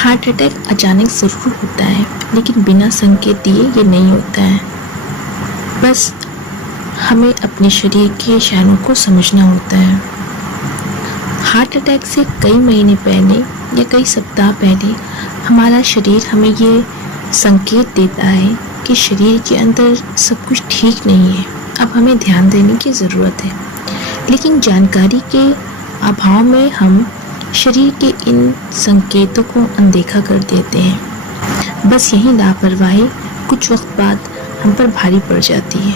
Heart attack अचानक ज़रूर होता है, लेकिन बिना संकेत दिए ये नहीं होता है। बस हमें अपने शरीर के इशारों को समझना होता है। हार्ट अटैक से कई महीने पहले या कई सप्ताह पहले हमारा शरीर हमें ये संकेत देता है कि शरीर के अंदर सब कुछ ठीक नहीं है, अब हमें ध्यान देने की ज़रूरत है। लेकिन जानकारी के अभाव में हम शरीर के इन संकेतों को अनदेखा कर देते हैं। बस यही लापरवाही कुछ वक्त बाद हम पर भारी पड़ जाती है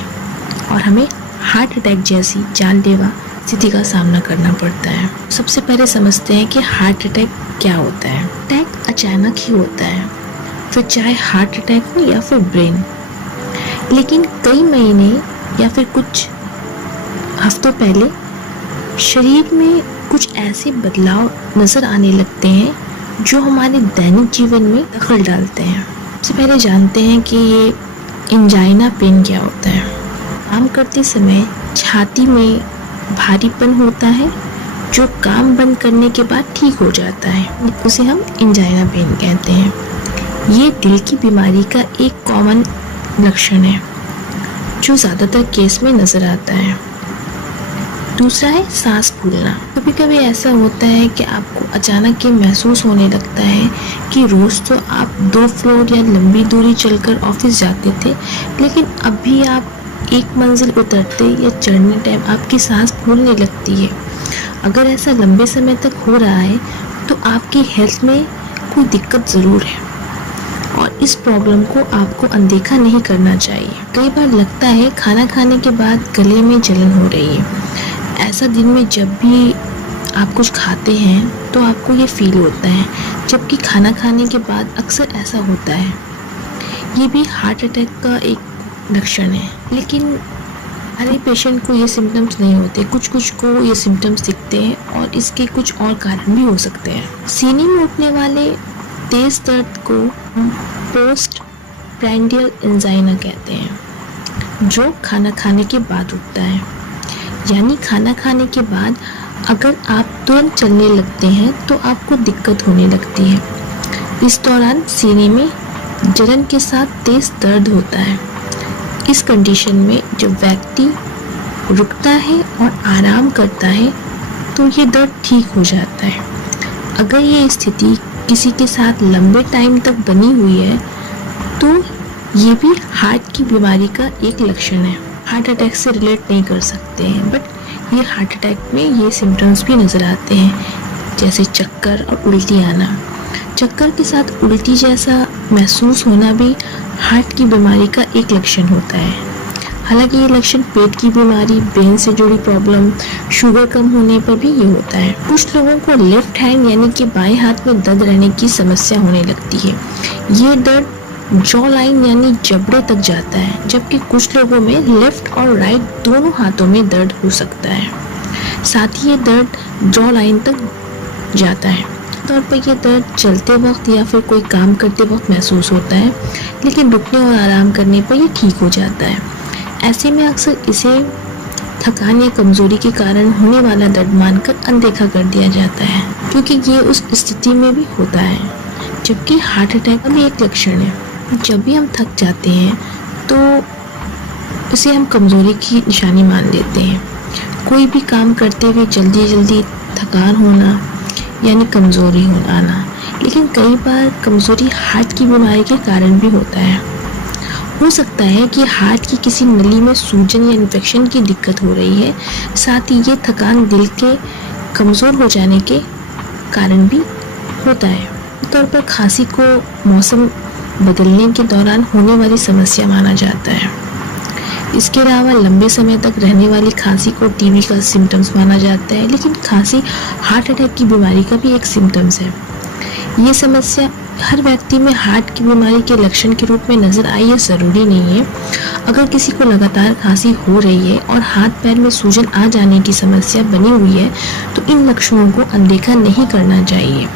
और हमें हार्ट अटैक जैसी जानलेवा स्थिति का सामना करना पड़ता है। सबसे पहले समझते हैं कि हार्ट अटैक क्या होता है। अटैक अचानक ही होता है, फिर चाहे हार्ट अटैक हो या फिर ब्रेन। लेकिन कई महीने या फिर कुछ हफ्तों पहले शरीर में कुछ ऐसे बदलाव नज़र आने लगते हैं जो हमारे दैनिक जीवन में दखल डालते हैं। सबसे पहले जानते हैं कि ये एंजाइना पेन क्या होता है। काम करते समय छाती में भारीपन होता है जो काम बंद करने के बाद ठीक हो जाता है, उसे हम एंजाइना पेन कहते हैं। ये दिल की बीमारी का एक कॉमन लक्षण है जो ज़्यादातर केस में नज़र आता है। दूसरा है सांस फूलना। कभी कभी ऐसा होता है कि आपको अचानक ये महसूस होने लगता है कि रोज़ तो आप 2 फ्लोर या लंबी दूरी चलकर ऑफिस जाते थे, लेकिन अब भी आप एक मंजिल उतरते या चढ़ने टाइम आपकी सांस फूलने लगती है। अगर ऐसा लंबे समय तक हो रहा है तो आपकी हेल्थ में कोई दिक्कत ज़रूर है और इस प्रॉब्लम को आपको अनदेखा नहीं करना चाहिए। कई बार लगता है खाना खाने के बाद गले में जलन हो रही है। ऐसा दिन में जब भी आप कुछ खाते हैं तो आपको ये फील होता है, जबकि खाना खाने के बाद अक्सर ऐसा होता है। ये भी हार्ट अटैक का एक लक्षण है। लेकिन हर पेशेंट को ये सिम्टम्स नहीं होते, कुछ को ये सिम्टम्स दिखते हैं और इसके कुछ और कारण भी हो सकते हैं। सीने में उठने वाले तेज दर्द को पोस्ट प्रैंडियल एंजाइना कहते हैं, जो खाना खाने के बाद उठता है। यानी खाना खाने के बाद अगर आप तुरंत चलने लगते हैं तो आपको दिक्कत होने लगती है। इस दौरान सीने में जलन के साथ तेज दर्द होता है। इस कंडीशन में जब व्यक्ति रुकता है और आराम करता है तो ये दर्द ठीक हो जाता है। अगर ये स्थिति किसी के साथ लंबे टाइम तक बनी हुई है तो ये भी हार्ट की बीमारी का एक लक्षण है। हार्ट अटैक से रिलेट नहीं कर सकते हैं, बट ये हार्ट अटैक में ये सिम्टम्स भी नज़र आते हैं, जैसे चक्कर और उल्टी आना। चक्कर के साथ उल्टी जैसा महसूस होना भी हार्ट की बीमारी का एक लक्षण होता है। हालांकि ये लक्षण पेट की बीमारी, ब्रेन से जुड़ी प्रॉब्लम, शुगर कम होने पर भी ये होता है। कुछ लोगों को लेफ्ट हैंड यानी कि बाएं हाथ में दर्द रहने की समस्या होने लगती है। ये दर्द जॉ लाइन यानी जबड़े तक जाता है, जबकि कुछ लोगों में लेफ्ट और राइट दोनों हाथों में दर्द हो सकता है। साथ ही ये दर्द जॉ लाइन तक जाता है। तौर पर यह दर्द चलते वक्त या फिर कोई काम करते वक्त महसूस होता है, लेकिन रुकने और आराम करने पर यह ठीक हो जाता है। ऐसे में अक्सर इसे थकान या कमजोरी के कारण होने वाला दर्द मानकर अनदेखा कर दिया जाता है, क्योंकि ये उस स्थिति में भी होता है। जबकि हार्ट अटैक का भी एक लक्षण है। जब भी हम थक जाते हैं तो इसे हम कमजोरी की निशानी मान लेते हैं। कोई भी काम करते हुए जल्दी थकान होना यानी कमजोरी हो आना, लेकिन कई बार कमजोरी हार्ट की बीमारी के कारण भी होता है। हो सकता है कि हार्ट की किसी नली में सूजन या इन्फेक्शन की दिक्कत हो रही है। साथ ही ये थकान दिल के कमज़ोर हो जाने के कारण भी होता है। तौर पर खांसी को मौसम बदलने के दौरान होने वाली समस्या माना जाता है। इसके अलावा लंबे समय तक रहने वाली खांसी को टीबी का सिम्टम्स माना जाता है, लेकिन खांसी हार्ट अटैक की बीमारी का भी एक सिम्टम्स है। ये समस्या हर व्यक्ति में हार्ट की बीमारी के लक्षण के रूप में नजर आई है ज़रूरी नहीं है। अगर किसी को लगातार खांसी हो रही है और हाथ पैर में सूजन आ जाने की समस्या बनी हुई है तो इन लक्षणों को अनदेखा नहीं करना चाहिए।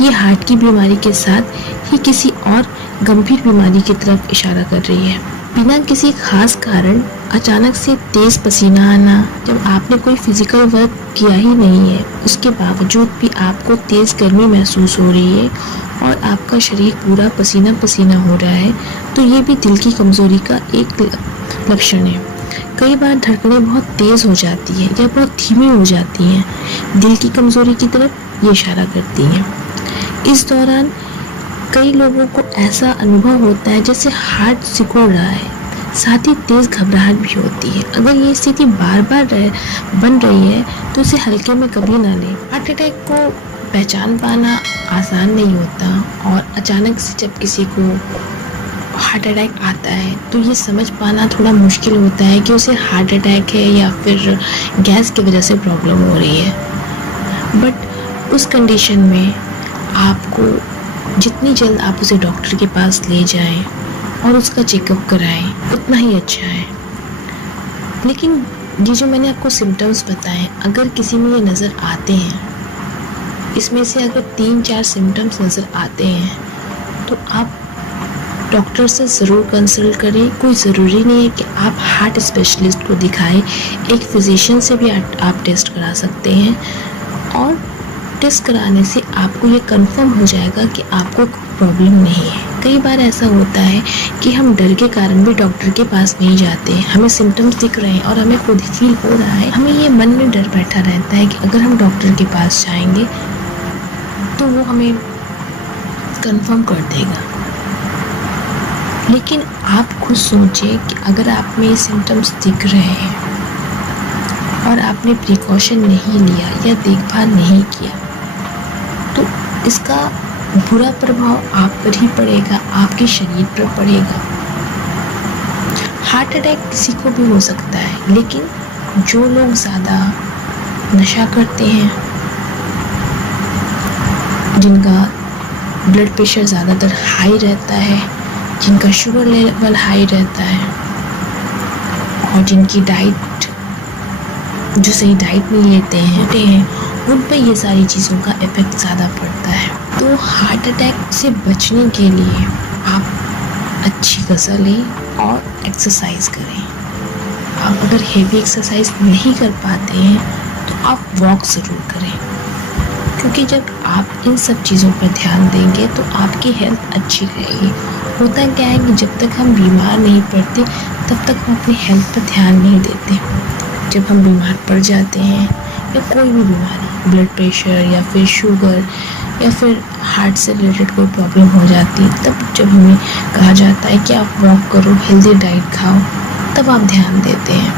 ये हार्ट की बीमारी के साथ ही किसी और गंभीर बीमारी की तरफ इशारा कर रही है। बिना किसी खास कारण अचानक से तेज पसीना आना, जब आपने कोई फिजिकल वर्क किया ही नहीं है उसके बावजूद भी आपको तेज गर्मी महसूस हो रही है और आपका शरीर पूरा पसीना पसीना हो रहा है तो ये भी दिल की कमज़ोरी का एक लक्षण है। कई बार धड़कनें बहुत तेज़ हो जाती है या बहुत धीमी हो जाती हैं, दिल की कमज़ोरी की तरफ ये इशारा करती हैं। इस दौरान कई लोगों को ऐसा अनुभव होता है जैसे हार्ट सिकुड़ रहा है, साथ ही तेज़ घबराहट भी होती है। अगर ये स्थिति बार बार बन रही है तो इसे हल्के में कभी ना लें। हार्ट अटैक को पहचान पाना आसान नहीं होता और अचानक से जब किसी को हार्ट अटैक आता है तो ये समझ पाना थोड़ा मुश्किल होता है कि उसे हार्ट अटैक है या फिर गैस की वजह से प्रॉब्लम हो रही है। बट उस कंडीशन में आपको जितनी जल्द आप उसे डॉक्टर के पास ले जाएं और उसका चेकअप कराएं उतना ही अच्छा है। लेकिन ये जो मैंने आपको सिम्टम्स बताए, अगर किसी में ये नज़र आते हैं, इसमें से अगर 3-4 सिम्टम्स नज़र आते हैं तो आप डॉक्टर से ज़रूर कंसल्ट करें। कोई ज़रूरी नहीं है कि आप हार्ट स्पेशलिस्ट को दिखाएं, एक फिजिशियन से भी आप टेस्ट करा सकते हैं और टेस्ट कराने से आपको ये कंफर्म हो जाएगा कि आपको प्रॉब्लम नहीं है। कई बार ऐसा होता है कि हम डर के कारण भी डॉक्टर के पास नहीं जाते, हमें सिम्टम्स दिख रहे हैं और हमें खुद ही फील हो रहा है, हमें ये मन में डर बैठा रहता है कि अगर हम डॉक्टर के पास जाएंगे तो वो हमें कंफर्म कर देगा। लेकिन आप खुद सोचें कि अगर आप में ये सिम्टम्स दिख रहे हैं और आपने प्रिकॉशन नहीं लिया या देखभाल नहीं किया तो इसका बुरा प्रभाव आप पर ही पड़ेगा, आपके शरीर पर पड़ेगा। हार्ट अटैक किसी को भी हो सकता है, लेकिन जो लोग ज़्यादा नशा करते हैं, जिनका ब्लड प्रेशर ज़्यादातर हाई रहता है, जिनका शुगर लेवल हाई रहता है और जिनकी डाइट जो सही डाइट नहीं लेते हैं उन पर ये सारी चीज़ों का इफ़ेक्ट ज़्यादा पड़ता है। तो हार्ट अटैक से बचने के लिए आप अच्छी ग़िज़ा लें और एक्सरसाइज करें। आप अगर हेवी एक्सरसाइज नहीं कर पाते हैं तो आप वॉक ज़रूर करें, क्योंकि जब आप इन सब चीज़ों पर ध्यान देंगे तो आपकी हेल्थ अच्छी रहेगी। होता क्या है कि जब तक हम बीमार नहीं पड़ते तब तक हम अपनी हेल्थ पर ध्यान नहीं देते। जब हम बीमार पड़ जाते हैं या कोई भी बीमारी, ब्लड प्रेशर या फिर शुगर या फिर हार्ट से रिलेटेड कोई प्रॉब्लम हो जाती है, तब जब हमें कहा जाता है कि आप वॉक करो, हेल्दी डाइट खाओ, तब आप ध्यान देते हैं।